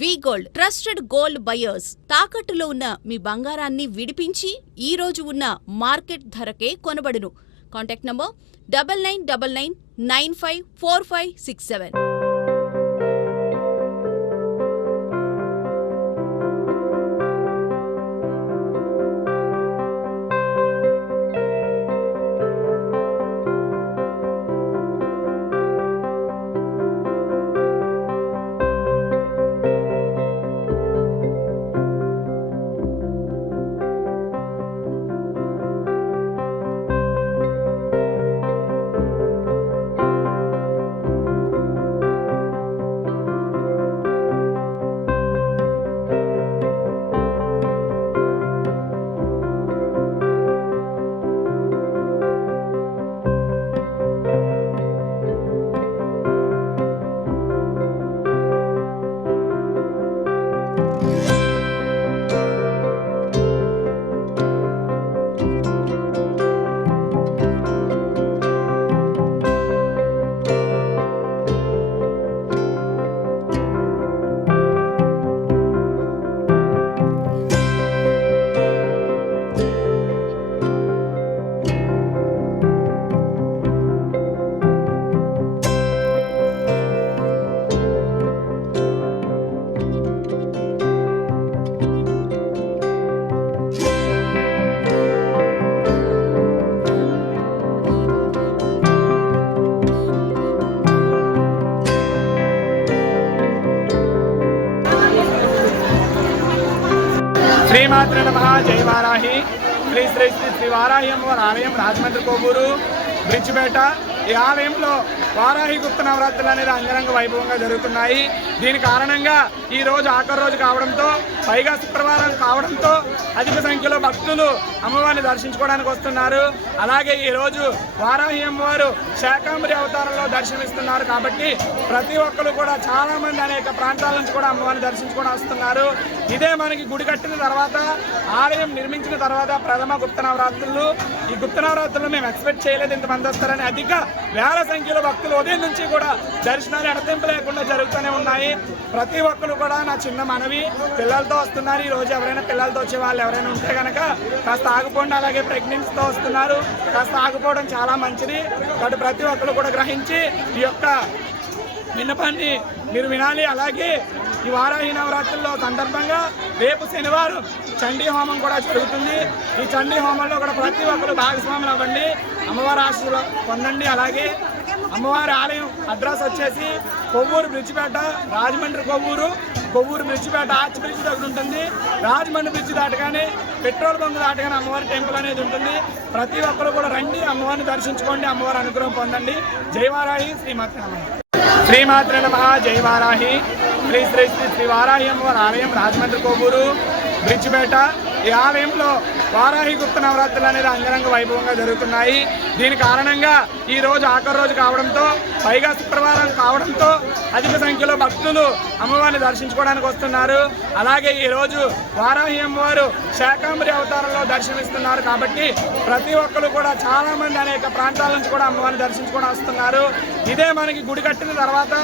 వి gold trusted gold buyers తాకట్టులో ఉన్న మీ బంగారాన్ని విడిపించి ఈ రోజు ఉన్న మార్కెట్ ధరకే కొనబడును. Contact number 9999954567. శ్రీమాత్రే నమః. జై వారాహి. శ్రీ శ్రీ శ్రీ శ్రీ వారాహి అమ్మవారి ఆలయం రాజమండ్రి కొవ్వూరు బ్రిడ్జిపేట. ఈ ఆలయంలో వారాహి గుప్త నవరాత్రులు అనేది అంగరంగ వైభవంగా జరుగుతున్నాయి. దీని కారణంగా ఈ రోజు ఆఖరి రోజు కావడంతో, పైగా శుక్రవారం కావడంతో అధిక సంఖ్యలో భక్తులు అమ్మవారిని దర్శించుకోవడానికి వస్తున్నారు. అలాగే ఈ రోజు వారాహి అమ్మవారు శాకాంబరి అవతారంలో దర్శనమిస్తున్నారు కాబట్టి ప్రతి ఒక్కరు కూడా చాలా మంది అనేక ప్రాంతాల నుంచి కూడా అమ్మవారిని దర్శించుకోవడం వస్తున్నారు. ఇదే మనకి గుడి కట్టిన తర్వాత, ఆలయం నిర్మించిన తర్వాత ప్రథమ గుప్త నవరాత్రులు. ఈ గుప్త నవరాత్రులు మేము ఎక్స్పెక్ట్ చేయలేదు ఇంతమంది వస్తారని. అధిక వేల సంఖ్యలో భక్తులు ఉదయం నుంచి కూడా దర్శనాలు ఎడతెంపు లేకుండా జరుగుతూనే ఉన్నాయి. ప్రతి ఒక్కరు కూడా నా చిన్న మనవి, పిల్లలతో వస్తున్నారు. ఈ రోజు ఎవరైనా పిల్లలతో వచ్చే వాళ్ళు ఎవరైనా ఉంటే కనుక కాస్త ఆగిపోండి. అలాగే ప్రెగ్నెన్సీతో వస్తున్నారు, కాస్త ఆగిపోవడం చాలా మంచిది. కాబట్టి ప్రతి ఒక్కరు కూడా గ్రహించి ఈ యొక్క విన్నపాన్ని మీరు వినాలి. అలాగే ఈ వారాహి నవరాత్రుల్లో సందర్భంగా రేపు శనివారం చండీ హోమం కూడా జరుగుతుంది. ఈ చండీ హోమంలో కూడా ప్రతి ఒక్కరు భాగస్వాములు అవ్వండి, అమ్మవారి ఆశీస్సులు పొందండి. అలాగే అమ్మవారి ఆలయం అడ్రస్ వచ్చేసి కొవ్వూరు బ్రిడ్జిపేట, రాజమండ్రి కొవ్వూరు బ్రిడ్జిపేట ఆర్చ్ బ్రిడ్జ్ దగ్గర ఉంటుంది. రాజమండ్రి బ్రిడ్జ్ దాటగానే పెట్రోల్ బంక్ దాటగానే అమ్మవారి టెంపుల్ అనేది ఉంటుంది. ప్రతి ఒక్కరు కూడా రండి, అమ్మవారిని దర్శించుకోండి, అమ్మవారి అనుగ్రహం పొందండి. జై వారాహి. శ్రీమాత్రే నమః. జై వారాహి. శ్రీ శ్రీ శ్రీ శ్రీ వారాహి అమ్మవారి ఆలయం రాజమండ్రి కొవ్వూరు బ్రిడ్జిపేట. ఈ ఆలయంలో వారాహి గుప్త నవరాత్రులు అనేది అంగరంగ వైభవంగా జరుగుతున్నాయి. దీని కారణంగా ఈ రోజు ఆఖరి రోజు కావడంతో, పైగా శుక్రవారం కావడంతో అధిక సంఖ్యలో భక్తులు అమ్మవారిని దర్శించుకోవడానికి వస్తున్నారు. అలాగే ఈ రోజు వారాహి అమ్మవారు శాకాంబరి అవతారంలో దర్శనమిస్తున్నారు కాబట్టి ప్రతి ఒక్కరు కూడా చాలా మంది అనేక ప్రాంతాల నుంచి కూడా అమ్మవారిని దర్శించుకోవడం వస్తున్నారు. ఇదే మనకి గుడి కట్టిన తర్వాత,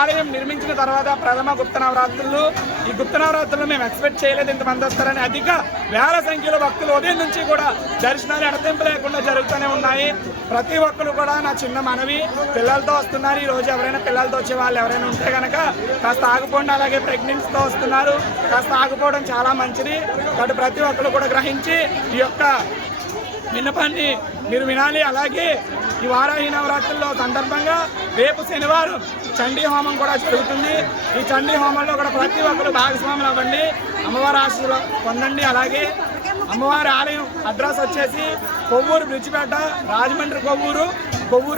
ఆలయం నిర్మించిన తర్వాత ప్రథమ గుప్త నవరాత్రులు. ఈ గుప్త నవరాత్రులు మేము ఎక్స్పెక్ట్ చేయలేదు ఇంతమంది వస్తారని. అధిక వేల సంఖ్యలో భక్తులు ఉదయం నుంచి కూడా దర్శనాలు ఎడతెంపు లేకుండా జరుగుతూనే ఉన్నాయి. ప్రతి ఒక్కరు కూడా నా చిన్న మనవి, పిల్లలతో వస్తున్నారు. ఈ రోజు ఎవరైనా పిల్లలతో వచ్చే వాళ్ళు ఎవరైనా ఉంటే కనుక కాస్త ఆగిపోండి. అలాగే ప్రెగ్నెన్సీతో వస్తున్నారు, కాస్త ఆగిపోవడం చాలా మంచిది. కాబట్టి ప్రతి ఒక్కరు కూడా గ్రహించి ఈ యొక్క విన్నపాన్ని మీరు వినాలి. అలాగే ఈ వారాహి నవరాత్రుల్లో సందర్భంగా రేపు శనివారం చండీ హోమం కూడా జరుగుతుంది. ఈ చండీ హోమంలో కూడా ప్రతి ఒక్కరు భాగస్వాములు అవ్వండి, అమ్మవారి ఆశీస్సులు పొందండి. అలాగే అమ్మవారి ఆలయం అడ్రస్ వచ్చేసి కొవ్వూరు బ్రిడ్జిపేట, రాజమండ్రి కొవ్వూరు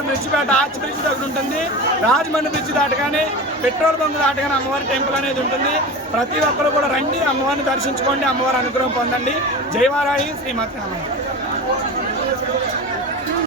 బ్రిడ్జిపేట ఆర్చ్ బ్రిడ్జ్ దగ్గర ఉంటుంది. రాజమండ్రి బ్రిడ్జ్ దాటగానే పెట్రోల్ బంక్ దాటగానే అమ్మవారి టెంపుల్ అనేది ఉంటుంది. ప్రతి ఒక్కరు కూడా రండి, అమ్మవారిని దర్శించుకోండి, అమ్మవారి అనుగ్రహం పొందండి. జై వారాహి. శ్రీమాత్రే నమః.